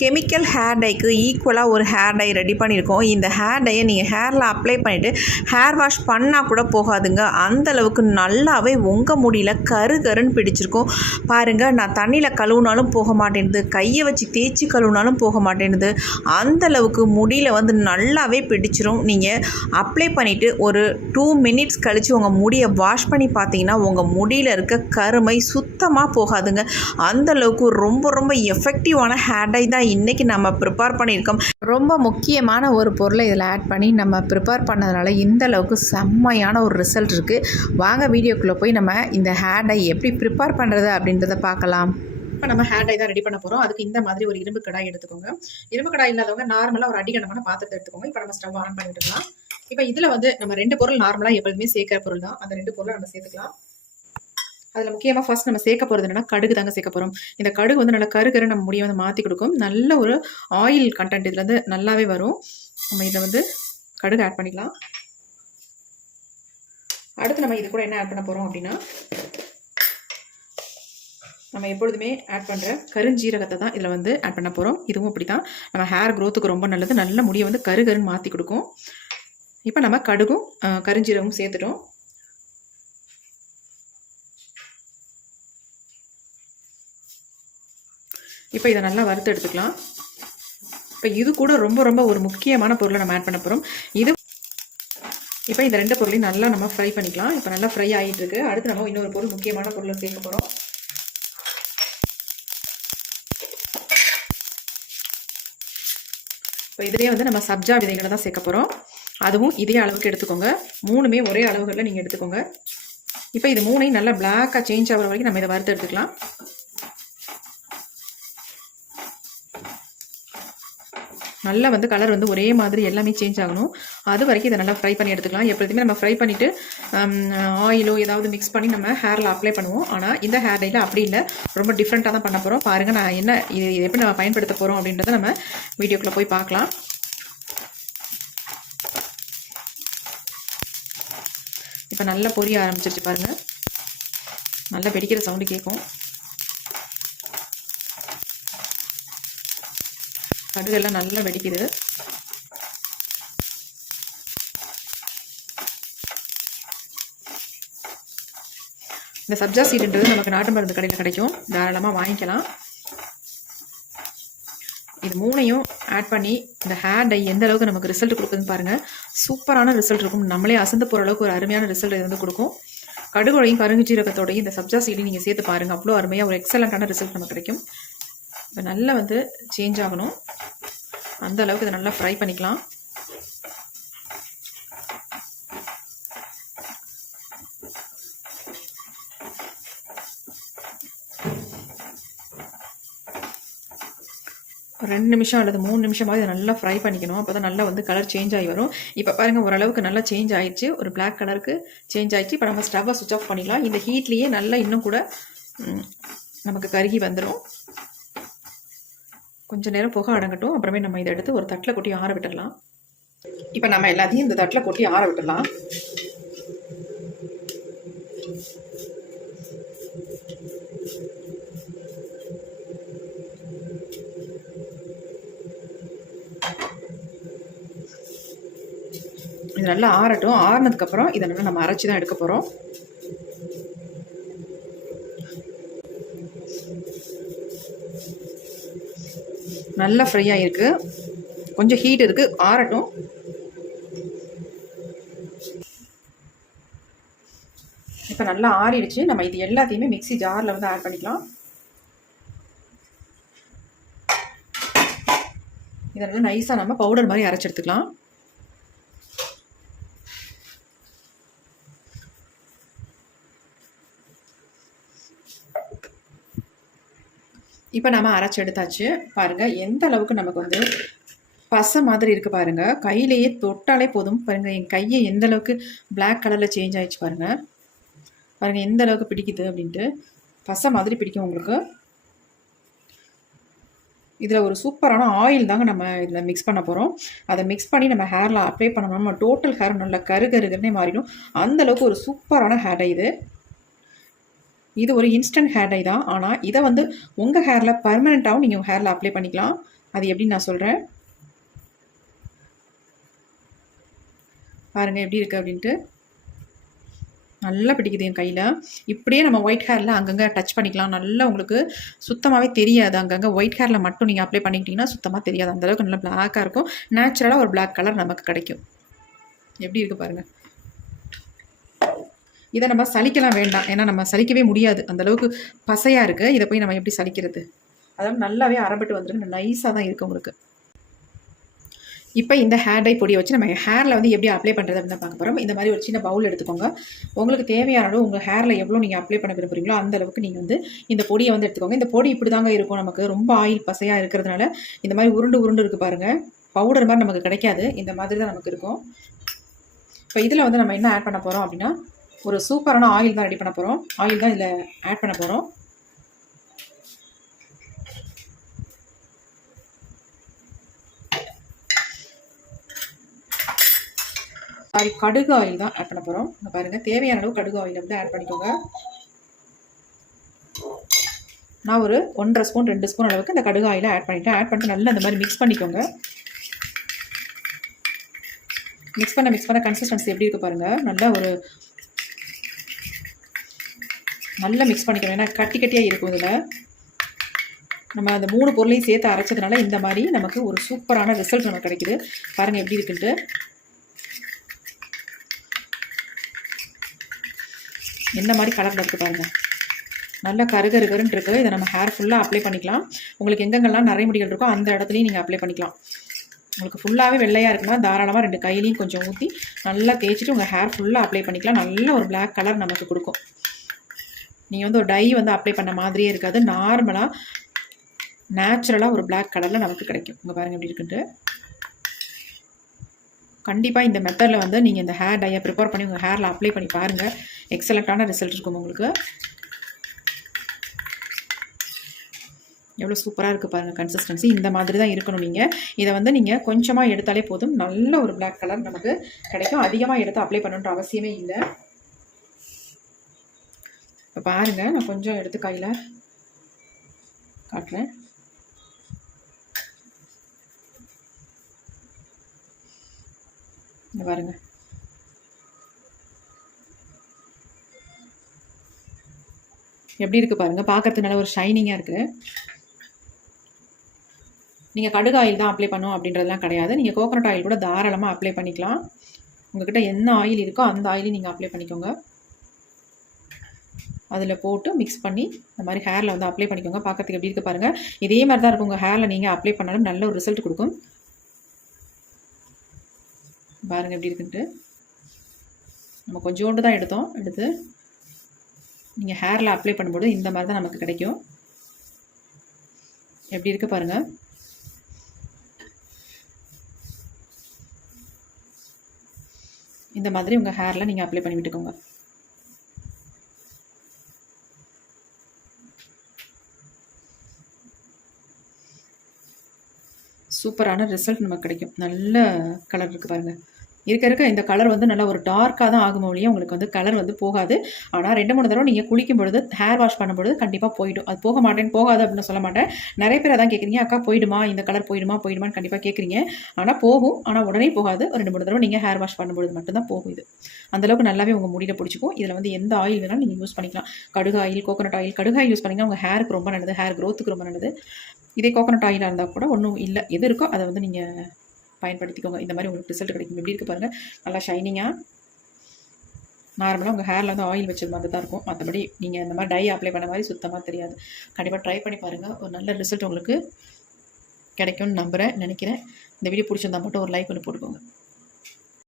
Chemical hair டைக்கு ஈக்குவலாக ஒரு hair dye ready பண்ணியிருக்கோம். இந்த ஹேர் டையை நீங்கள் ஹேரில் அப்ளை பண்ணிவிட்டு ஹேர் வாஷ் பண்ணால் கூட போகாதுங்க. அந்தளவுக்கு நல்லாவே உங்கள் முடியில் கருன்னு பிடிச்சிருக்கும். பாருங்கள், நான் தண்ணியில் கழுவுனாலும் போக மாட்டேன்னுது, கையை வச்சு தேய்ச்சி கழுவுனாலும் போக மாட்டேன்னுது. அந்தளவுக்கு முடியில் நல்லாவே பிடிச்சிரும். நீங்கள் அப்ளை பண்ணிவிட்டு ஒரு 2 மினிட்ஸ் கழித்து உங்கள் முடியை வாஷ் பண்ணி பார்த்தீங்கன்னா உங்கள் முடியில் இருக்க கருமை சுத்தமாக போகாதுங்க. அந்தளவுக்கு ரொம்ப ரொம்ப எஃபெக்டிவான ஹேர் டை தான் இன்றைக்கி நம்ம ப்ரிப்பேர் பண்ணியிருக்கோம். ரொம்ப முக்கியமான ஒரு பொருளை இதில் ஆட் பண்ணி நம்ம ப்ரிப்பேர் பண்ணதுனால இந்த அளவுக்கு செம்மையான ஒரு ரிசல்ட் இருக்குது. வாங்க வீடியோக்குள்ளே போய் நம்ம இந்த ஹேர் டை எப்படி ப்ரிப்பேர் பண்ணுறது அப்படின்றத பார்க்கலாம். இப்போ நம்ம ஹேர் டை தான் ரெடி பண்ண போகிறோம். அதுக்கு இந்த மாதிரி ஒரு இரும்பு கடாய் எடுத்துக்கோங்க. இரும்பு கடாய் இல்லாதவங்க நார்மலாக ஒரு அடிகனமான பாத்திரத்தை எடுத்துக்கோங்க. இப்போ நம்ம ஸ்டவ் ஆன் பண்ணிட்டுக்கலாம். இப்போ இதில் நம்ம 2 பொருள் நார்மலாக எப்பொழுதுமே சேர்க்குற பொருள் தான். அந்த 2 பொருளை நம்ம சேர்த்துக்கலாம். அதில் முக்கியமாக ஃபர்ஸ்ட் நம்ம சேர்க்க போகிறது என்னென்னா கடுகு தாங்க சேர்க்க போகிறோம். இந்த கடுகு நல்லா கரு நம்ம முடியை மாற்றி கொடுக்கும். நல்ல ஒரு ஆயில் கண்டென்ட் இதில் நல்லாவே வரும். நம்ம இதை கடுகு ஆட் பண்ணிக்கலாம். அடுத்து நம்ம இது கூட என்ன ஆட் பண்ண போகிறோம் அப்படின்னா, நம்ம எப்பொழுதுமே ஆட் பண்ணுற கருஞ்சீரகத்தை தான் இதில் ஆட் பண்ண போகிறோம். இதுவும் அப்படி தான் நம்ம ஹேர் க்ரோத்துக்கு ரொம்ப நல்லது. நல்ல முடியை கருன்னு மாற்றி கொடுக்கும். இப்போ நம்ம கடுகும் கருஞ்சீரகமும் சேர்த்துட்டோம். இப்போ இதை நல்லா வறுத்து எடுத்துக்கலாம். இப்போ இது கூட ரொம்ப ரொம்ப ஒரு முக்கியமான பொருளை நம்ம ஆட் பண்ண போகிறோம். இப்போ இந்த 2 பொருளையும் நல்லா நம்ம ஃப்ரை பண்ணிக்கலாம். இப்போ நல்லா ஃப்ரை ஆகிட்டு இருக்கு. அடுத்து நம்ம இன்னொரு பொருள் முக்கியமான பொருளை சேர்க்க போகிறோம். இப்போ இதிலே நம்ம சப்ஜா விதைகளை தான் சேர்க்க போகிறோம். அதுவும் இதே அளவுக்கு எடுத்துக்கோங்க. 3மே ஒரே அளவுகளில் நீங்கள் எடுத்துக்கோங்க. இப்போ இது 3ஐயும் நல்லா பிளாக்காக சேஞ்ச் ஆகிற வரைக்கும் நம்ம இதை வறுத்து எடுத்துக்கலாம். நல்லா கலர் ஒரே மாதிரி எல்லாமே சேஞ்ச் ஆகணும். அது வரைக்கும் இதை நல்லா ஃப்ரை பண்ணி எடுத்துக்கலாம். எப்பொழுதுமே நம்ம ஃப்ரை பண்ணிவிட்டு ஆயிலோ ஏதாவது மிக்ஸ் பண்ணி நம்ம ஹேரில் அப்ளை பண்ணுவோம். ஆனால் இந்த ஹேர் டையில் அப்படி இல்லை, ரொம்ப டிஃப்ரெண்ட்டாக தான் பண்ண போகிறோம். பாருங்கள், நான் இது எப்படி நம்ம பயன்படுத்த போகிறோம் அப்படின்றத நம்ம வீடியோக்குள்ளே போய் பார்க்கலாம். இப்போ நல்லா பொரிய ஆரம்பிச்சிருச்சு பாருங்கள். நல்லா வெடிக்கிற சவுண்டு கேட்கும். கடுகெல்லாம் நல்லா வெடிக்குது. இந்த சப்ஜா சீடுன்றது நமக்கு நாட்டு மருந்து கடையில் கிடைக்கும். தாராளமாக வாங்கிக்கலாம். இது 3ஐயும் ஆட் பண்ணி இந்த ஹேர் டை எந்த அளவுக்கு நமக்கு ரிசல்ட் கொடுக்குதுன்னு பாருங்கள். சூப்பரான ரிசல்ட் இருக்கும். நம்மளே அசந்து போகிற அளவுக்கு ஒரு அருமையான ரிசல்ட் இது கொடுக்கும். கடுகோடையும் கருஞ்சீரகத்தோடையும் இந்த சப்ஜா சீடையும் நீங்கள் சேர்த்து பாருங்கள். அவ்வளோ அருமையாக ஒரு எக்ஸலண்ட்டான ரிசல்ட் நமக்கு கிடைக்கும். இப்போ நல்லா சேஞ்ச் ஆகணும். அந்த அளவுக்கு இதை நல்லா ஃப்ரை பண்ணிக்கலாம். ஒரு 2 நிமிஷம் அல்லது 3 நிமிஷமாக இதை நல்லா ஃப்ரை பண்ணிக்கணும். அப்போ தான் நல்லா கலர் சேஞ்ச் ஆகி வரும். இப்போ பாருங்கள், ஓரளவுக்கு நல்லா சேஞ்ச் ஆகிடுச்சு. ஒரு பிளாக் கலருக்கு சேஞ்ச் ஆகிடுச்சு. இப்போ நம்ம ஸ்டவ்வை சுவிட்ச் ஆஃப் பண்ணிக்கலாம். இந்த ஹீட்லேயே நல்லா இன்னும் கூட நமக்கு கருகி வந்துடும். கொஞ்சம் நேரம் புகை அடங்கட்டும். அப்புறமே நம்ம இதை எடுத்து ஒரு தட்டில் கொட்டி ஆற விட்டுடலாம். இப்போ நம்ம எல்லாத்தையும் இந்த தட்டில் கொட்டி ஆற விட்டுடலாம். இது நல்லா ஆறட்டும். ஆறினதுக்கப்புறம் இதை நல்லா நம்ம அரைச்சி தான் எடுக்க போகிறோம். நல்லா ஃப்ரை ஆகிருக்கு. கொஞ்சம் ஹீட் இருக்குது, ஆறட்டும். இப்போ நல்லா ஆறிடுச்சு. நம்ம இது எல்லாத்தையுமே மிக்ஸி ஜாரில் ஆட் பண்ணிக்கலாம். இதை நைஸாக நம்ம பவுடர் மாதிரி அரைச்சி எடுத்துக்கலாம். இப்போ நம்ம அரைச்சி எடுத்தாச்சு. பாருங்கள் எந்த அளவுக்கு நமக்கு பசை மாதிரி இருக்குது பாருங்கள். கையிலேயே தொட்டாலே போதும். பாருங்கள், என் கையை எந்த அளவுக்கு பிளாக் கலரில் சேஞ்ச் ஆகிடுச்சு பாருங்கள். பாருங்கள் எந்த அளவுக்கு பிடிக்குது அப்படின்ட்டு. பசை மாதிரி பிடிக்கும் உங்களுக்கு. இதில் ஒரு சூப்பரான ஆயில் தாங்க நம்ம இதில் மிக்ஸ் பண்ண போகிறோம். அதை மிக்ஸ் பண்ணி நம்ம ஹேரில் அப்ளை பண்ணணும். நம்ம டோட்டல் ஹேர் நல்லா கருகருன்னே மாறிடும். அந்தளவுக்கு ஒரு சூப்பரான ஹேர் டை இது. இது ஒரு இன்ஸ்டன்ட் ஹேர் டை தான். ஆனால் இதை உங்கள் ஹேரில் பர்மனெண்ட்டாகவும் நீங்கள் ஹேரில் அப்ளை பண்ணிக்கலாம். அது எப்படின்னு நான் சொல்கிறேன். பாருங்கள் எப்படி இருக்குது அப்படின்ட்டு. நல்லா பிடிக்குது என் கையில். இப்படியே நம்ம ஒயிட் ஹேரில் அங்கங்கே டச் பண்ணிக்கலாம். நல்லா உங்களுக்கு சுத்தமாகவே தெரியாது. அங்கங்கே ஒயிட் ஹேரில் மட்டும் நீங்கள் அப்ளை பண்ணிக்கிட்டிங்கன்னா சுத்தமாக தெரியாது. அந்தளவுக்கு நல்லா பிளாக்காக இருக்கும். நேச்சுரலாக ஒரு பிளாக் கலர் நமக்கு கிடைக்கும். எப்படி இருக்குது பாருங்கள். இதை நம்ம சலிக்கலாம் வேண்டாம். ஏன்னா நம்ம சலிக்கவே முடியாது. அந்தளவுக்கு பசையாக இருக்குது. இதை போய் நம்ம எப்படி சலிக்கிறது? அதாவது நல்லாவே அரைப்பட்டு வந்துருக்கு. நைஸாக தான் இருக்குது உங்களுக்கு. இப்போ இந்த ஹேர் டை பொடியை வச்சு நம்ம ஹேரில் வந்து எப்படி அப்ளை பண்ணுறது அப்படின்னு பார்க்க போகிறோம். இந்த மாதிரி ஒரு சின்ன பவுல் எடுத்துக்கோங்க. உங்களுக்கு தேவையான அளவு உங்கள் ஹேரில் எவ்வளோ நீங்கள் அப்ளை பண்ண விரும்புகிறீங்களோ அந்த அளவுக்கு நீங்கள் வந்து இந்த பொடியை வந்து எடுத்துக்கோங்க. இந்த பொடி இப்படி தாங்க இருக்கும். நமக்கு ரொம்ப ஆயில் பசையாக இருக்கிறதுனால இந்த மாதிரி உருண்டு இருக்குது பாருங்கள். பவுடர் மாதிரி நமக்கு கிடைக்காது. இந்த மாதிரி தான் நமக்கு இருக்கும். இப்போ இதில் வந்து நம்ம என்ன ஆட் பண்ண போகிறோம் அப்படின்னா, ஒரு சூப்பரான ஆயில் தான் ரெடி பண்ண போகிறோம். ஆயில் தான் இதில் ஆட் பண்ண போகிறோம். சாரி, கடுகு ஆயில் தான் ஆட் பண்ண போகிறோம். இங்கே பாருங்கள், தேவையான அளவு கடுகு ஆயில் வந்து ஆட் பண்ணிக்கோங்க. நான் ஒரு 1.5 ஸ்பூன் 2 ஸ்பூன் அளவுக்கு இந்த கடுகு ஆயிலை ஆட் பண்ணிட்டு நல்லா இந்த மாதிரி மிக்ஸ் பண்ணிக்கோங்க. மிக்ஸ் பண்ண கன்சிஸ்டன்சி எப்படி இருக்குது பாருங்கள். நல்லா மிக்ஸ் பண்ணிக்கணும். ஏன்னா கட்டியாக இருக்கும். இதில் நம்ம அந்த 3 பொருளையும் சேர்த்து அரைச்சதுனால இந்த மாதிரி நமக்கு ஒரு சூப்பரான ரிசல்ட் நமக்கு கிடைக்குது. பாருங்கள் எப்படி இருக்குன்ட்டு. என்ன மாதிரி கலரில் இருக்குது பாருங்கள். நல்லா கருகருன்னு இருக்குது. இதை நம்ம ஹேர் ஃபுல்லாக அப்ளை பண்ணிக்கலாம். உங்களுக்கு எங்கெங்கெல்லாம் நிறைய முடிகள் இருக்கோ அந்த இடத்துலையும் நீங்கள் அப்ளை பண்ணிக்கலாம். உங்களுக்கு ஃபுல்லாகவே வெள்ளையாக இருக்குன்னா தாராளமாக 2 கையிலையும் கொஞ்சம் ஊற்றி நல்லா தேய்ச்சிட்டு உங்கள் ஹேர் ஃபுல்லாக அப்ளை பண்ணிக்கலாம். நல்ல ஒரு பிளாக் கலர் நமக்கு கொடுக்கும். நீங்கள் வந்து ஒரு டை வந்து அப்ளை பண்ண மாதிரியே இருக்காது. நார்மலாக நேச்சுரலாக ஒரு பிளாக் கலரில் நமக்கு கிடைக்கும். உங்கள் பாருங்கள் எப்படி இருக்குன்ட்டு. கண்டிப்பாக இந்த மெத்தடில் வந்து நீங்கள் இந்த ஹேர் டையை ப்ரிப்பேர் பண்ணி உங்கள் ஹேரில் அப்ளை பண்ணி பாருங்கள். எக்ஸலண்ட்டான ரிசல்ட் இருக்கும் உங்களுக்கு. எவ்வளோ சூப்பராக இருக்குது பாருங்கள் கன்சிஸ்டன்சி. இந்த மாதிரி தான் இருக்கணும். இதை வந்து நீங்கள் கொஞ்சமாக எடுத்தாலே போதும். நல்ல ஒரு பிளாக் கலர் நமக்கு கிடைக்கும். அதிகமாக எடுத்து அப்ளை பண்ணணுன்ற அவசியமே இல்லை. இப்போ பாருங்கள், நான் கொஞ்சம் எடுத்து கையில் காட்டுறேன். இங்கே பாருங்கள். எப்படி இருக்குது பாருங்கள். பார்க்கறதுக்கு நல்ல ஒரு ஷைனிங்காக இருக்குது. நீங்கள் கடுகு ஆயில் தான் அப்ளை பண்ணணும் அப்படின்றதுலாம் கிடையாது. நீங்கள் கோகனட் ஆயில் கூட தாராளமாக அப்ளை பண்ணிக்கலாம். உங்கள்கிட்ட என்ன ஆயில் இருக்கோ அந்த ஆயிலையும் நீங்கள் அப்ளை பண்ணிக்கோங்க. அதில் போட்டு மிக்ஸ் பண்ணி இந்த மாதிரி ஹேரில் வந்து அப்ளை பண்ணிக்கோங்க. பார்க்கறதுக்கு எப்படி இருக்குது பாருங்கள். இதே மாதிரி தான் இருக்கும். உங்கள் ஹேரில் நீங்கள் அப்ளை பண்ணாலும் நல்ல ஒரு ரிசல்ட் கொடுக்கும். பாருங்கள் எப்படி இருக்குன்ட்டு. நம்ம கொஞ்சோண்டு தான் எடுத்து நீங்கள் ஹேரில் அப்ளை பண்ணும்போது இந்த மாதிரி தான் நமக்கு கிடைக்கும். எப்படி இருக்குது பாருங்கள். இந்த மாதிரி உங்கள் ஹேரில் நீங்கள் அப்ளை பண்ணி விட்டுக்கோங்க. சூப்பரான ரிசல்ட் நமக்கு கிடைக்கும். நல்ல கலர் இருக்குது பாருங்கள். இருக்க இந்த கலர் வந்து நல்லா ஒரு டார்க்காக தான் ஆகும் ஒழிய உங்களுக்கு வந்து கலர் வந்து போகாது. ஆனால் 2-3 தடவை நீங்கள் குளிக்கும் பொழுது ஹேர் வாஷ் பண்ணும்பொழுது கண்டிப்பாக போயிடும். அது போகாது அப்படின்னு சொல்ல மாட்டேன். நிறைய பேர் அதான் கேட்குறீங்க, அக்கா போயிடுமா இந்த கலர் போயிடுமான்னு கண்டிப்பாக கேட்குறீங்க. ஆனால் போகும். ஆனால் உடனே போகாது. ஒரு 2-3 தடவை நீங்கள் ஹேர் வாஷ் பண்ணும்பொழுது மட்டும்தான் போகும். இது அந்தளவுக்கு நல்லாவே உங்கள் முடியில் பிடிச்சிக்கும். இதில் வந்து எந்த ஆயில் வேணாலும் நீங்கள் யூஸ் பண்ணிக்கலாம். கடுகு ஆயில், கோகனட் ஆயில். கடுகு ஆயில் யூஸ் பண்ணிங்கன்னா உங்கள் ஹேருக்கு ரொம்ப நல்லது. ஹேர் க்ரோத்துக்கு ரொம்ப நல்லது. இதே கோகனட் ஆயிலாக இருந்தால் கூட ஒன்றும் இல்லை. எது இருக்கோ அதை வந்து நீங்கள் பயன்படுத்திக்கோங்க. இந்த மாதிரி உங்களுக்கு ரிசல்ட் கிடைக்கும். எப்படி இருக்குது பாருங்கள். நல்லா ஷைனிங்காக நார்மலாக உங்கள் ஹேரில் வந்து ஆயில் வச்சது மாதிரி தான் இருக்கும். மற்றபடி நீங்கள் இந்த மாதிரி டை அப்ளை பண்ண மாதிரி சுத்தமாக தெரியாது. கண்டிப்பாக ட்ரை பண்ணி பாருங்கள். ஒரு நல்ல ரிசல்ட் உங்களுக்கு கிடைக்கும்னு நினைக்கிறேன். இந்த வீடியோ பிடிச்சிருந்தா மட்டும் ஒரு லைக் ஒன்று போட்டுக்கோங்க.